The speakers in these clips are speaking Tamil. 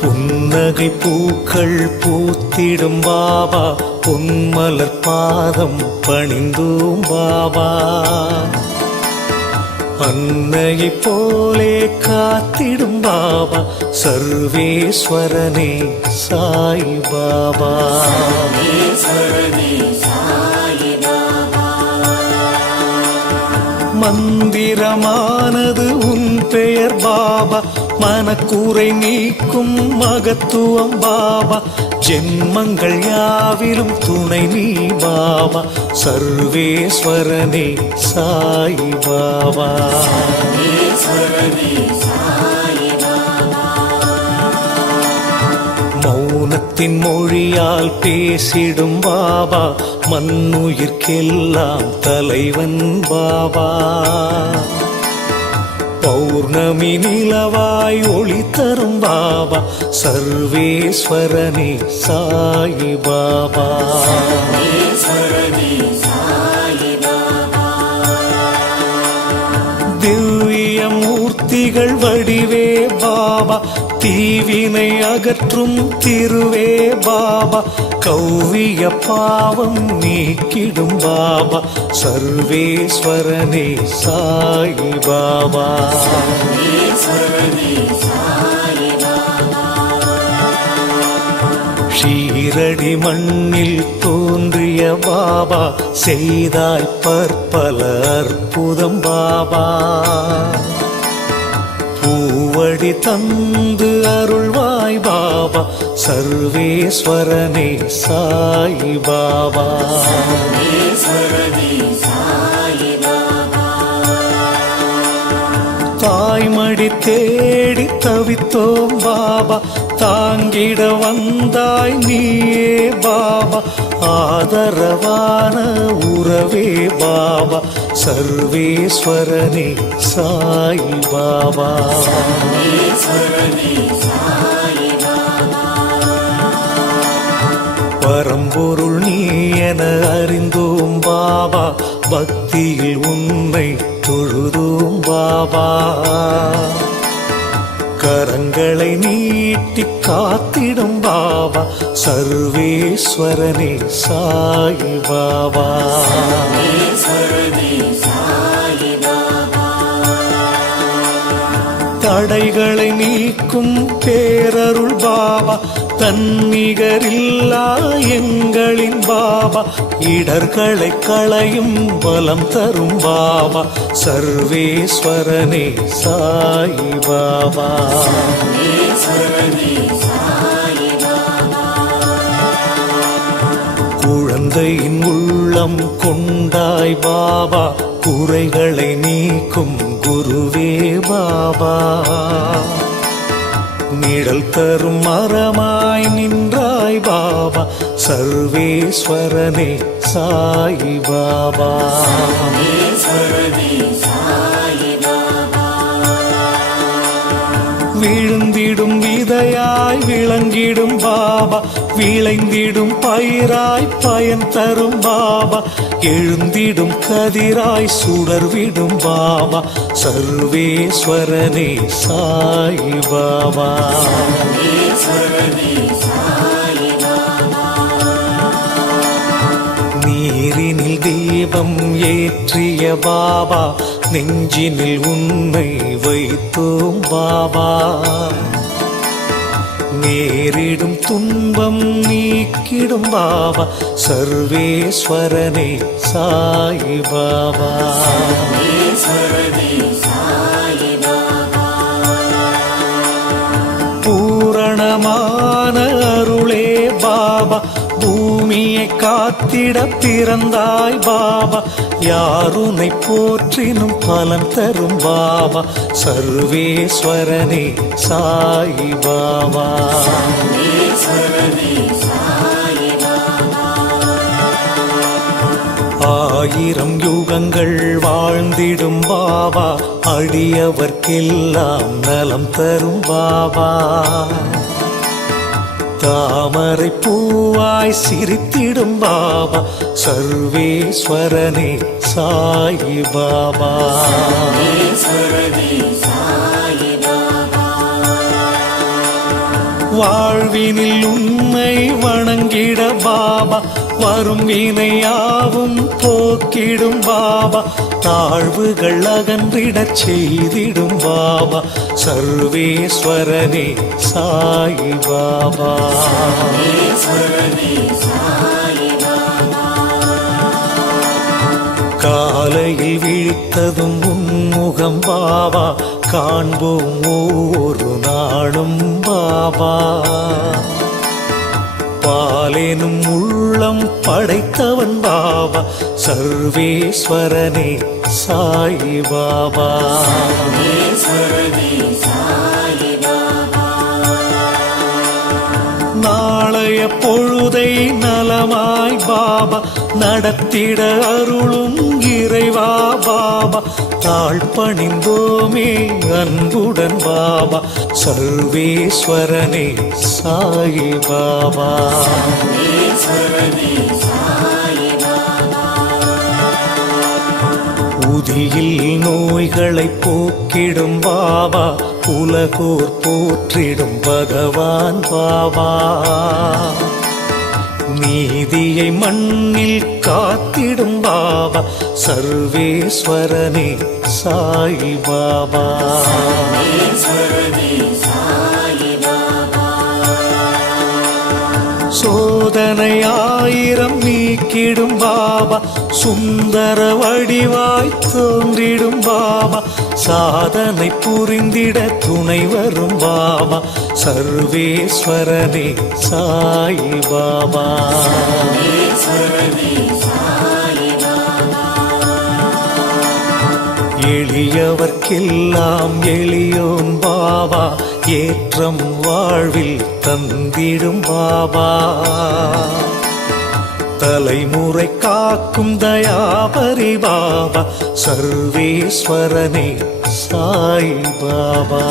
புன்னகை பூக்கள் பூத்திடும் பாபா, பொன்மலர் பாதம் பணிந்தோம் பாபா. அன்னையை போலே காத்திடும் பாபா, சர்வேஸ்வரனே சாய் பாபா. மந்திரமானது உன் பெயர் பாபா, மனக்கூரை நீக்கும் மகத்துவம் பாபா. ஜென்மங்கள் யாவிலும் துணை நீ பாபா, சர்வேஸ்வரனே சாய் பாபா. மௌனத்தின் மொழியால் பேசிடும் பாபா, மண்ணுயிர்க்கெல்லாம் தலைவன் பாபா. பௌர்ணமி நிலவாய் ஒளி தரும் பாபா, சர்வேஸ்வரனே சாய் பாபா. திவ்ய மூர்த்திகள் வடிவே பாபா, தீவினை அகற்றும் திருவே பாபா. கௌவிய பாவம் நீக்கிடும் பாபா, சர்வேஸ்வரனே சாய் பாபா. ஷீரடி மண்ணில் தோன்றிய பாபா, செய்தாய் பற்பல அற்புதம் பாபா. பூவடி தந்து அருள்வாய் பாபா, சர்வேஸ்வரனே சாய் பாபா. தாய்மடி தேடி தவித்தோம் பாபா, தாங்கிட வந்தாய் நீயே பாபா. ஆதரவான உறவே பாபா, சர்வேஸ்வரனே சாய் பாபா. பரம்பொருள் நீ என அறிந்தோம் பாபா, பக்தியில் உன்னை தொழுதோம் பாபா. கரங்களை நீட்டி காத்திடும் பாபா, சர்வேஸ்வரனே சாய் பாபா. தடைகளை நீக்கும் பேரருள் பாபா, தன்னிகரில்லா எங்களின் பாபா. இடர்களை களையும் பலம் தரும் பாபா, சர்வேஸ்வரனே சாய் பாபா. குழந்தையின் உள்ளம் கொண்டாய் பாபா, குறைகளை நீக்கும் குருவே பாபா. நிழல் தரும் மரமாய் நின்றாய் பாபா, சர்வேஸ்வரனே சாய் பாபா. விழுந்திடும் விதையாய் விளங்கிடும் பாபா, விளைந்திடும் பயிராய் பயன் தரும் பாபா. எழுந்திடும் கதிராய் சுடர்விடும் பாபா, சர்வேஸ்வரனே சாய் பாபா. நீரினில் தீபம் ஏற்றிய பாபா, நெஞ்சினில் உன்னை வைத்தோம் பாபா. நேரிடும் துன்பம் நீக்கிடும் பாபா, சர்வேஸ்வரனே சாய் பாபா. பூரணமான அருளே பாபா, பூமியை காத்திட பிறந்தாய் பாபா. யாருனை போற்றினும் பலன் தரும் பாபா, சர்வேஸ்வரனே சாய் பாபா. ஆயிரம் யுகங்கள் வாழ்ந்திடும் பாபா, அடியவர்க்கெல்லாம் நலம் தரும் பாபா. தாமரை பூவாய் சிரித்திடும் பாபா, சர்வேஸ்வரனே சாய் பாபா. வாழ்வினில் உன்னை வணங்கிட பாபா வரும் வினையாவும் போக்கிடும் பாபா தாழ்வுகள் அகன்றிடச் செய்திடும் பாபா சர்வேஸ்வரனே சாயி பாபா காலையில் விழித்ததும் உன்முகம் பாபா காண்போம் ஒவ்வொரு நாளும் பாபா பாலேனும் உள்ளம் படைத்தவன் பாபா சர்வேஸ்வரனே சாயி பாபா நாளைய பொழுதை நலமாய் பாபா நடத்திட அருளும் இறைவா பாபா தாழ்பணிந்தோமே அன்புடன் பாபா சர்வேஸ்வரனே சாயி பாபா உதியில் நோய்களை போக்கிடும் பாபா உலகோர் போற்றிடும் பகவான் பாபா நீதியை மண்ணில் காத்திடும் பாபா சர்வேஸ்வரனே சாயி பாபா சோதனை ஆயிரம் நீக்கிடும் பாபா சுந்தர வடிவாய் தோன்றிடும் பாபா சாதனை புரிந்திட துணை வரும் பாபா சர்வேஸ்வரனே சாயி பாபா எளியவர்க்கெல்லாம் எளியோன் பாபா ஏற்றம் வாழ்வில் தந்திடும் பாபா தலைமுறை காக்கும் தயாபரி பாபா சர்வேஸ்வரனே சாயி பாபா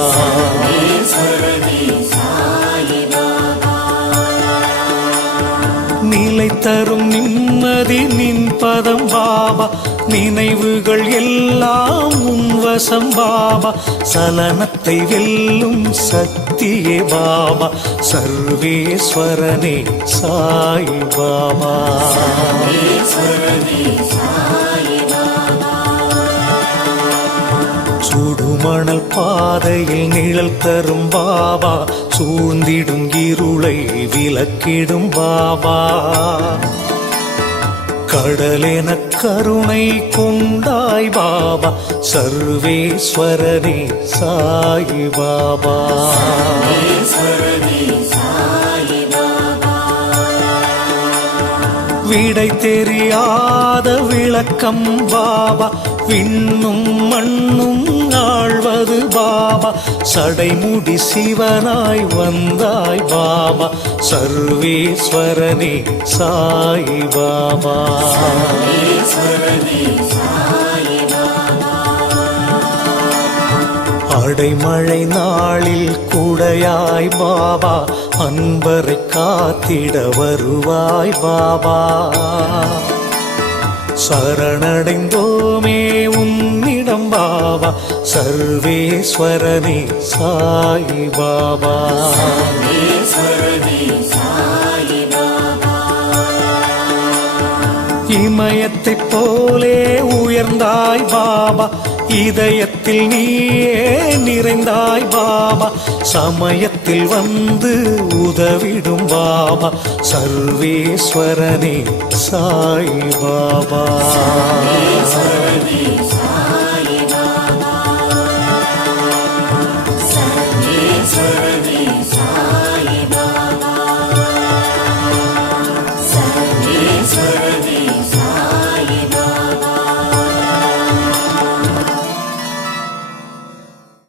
நிலை தரும் நிம்மதி நின் பதம் பாபா நினைவுகள் எல்லாம் உன்வசம் பாபா சலனத்தை வெல்லும் சக்தியே பாபா சர்வேஸ்வரனே சாயி பாபா சுடுமணல் பாதையில் நிழல் தரும் பாபா சூழ்ந்திடும் இருளை விலக்கிடும் பாபா கடலென கருணை கொண்டாய் பாபா சர்வேஸ்வரனே சாயி பாபா விடை தெரியாத விளக்கம் பாபா விண்ணும் மண்ணும் ஆழ்வது பாபா சடைமுடி சிவனாய் வந்தாய் பாபா சர்வேஸ்வரனே சாயி பாபா அடைமழை நாளில் குடையாய் பாபா அன்பரை காத்திட வருவாய் பாபா சரணடைந்தோமே உன்னிடம் பாபா சர்வேஸ்வரனே சாயி பாபா இமயத்தைப் போலே உயர்ந்தாய் பாபா இதயத்தில் நீயே நிறைந்தாய் பாபா சமயத்தில் வந்து உதவிடும் பாபா சர்வேஸ்வரனே சாயி பாபா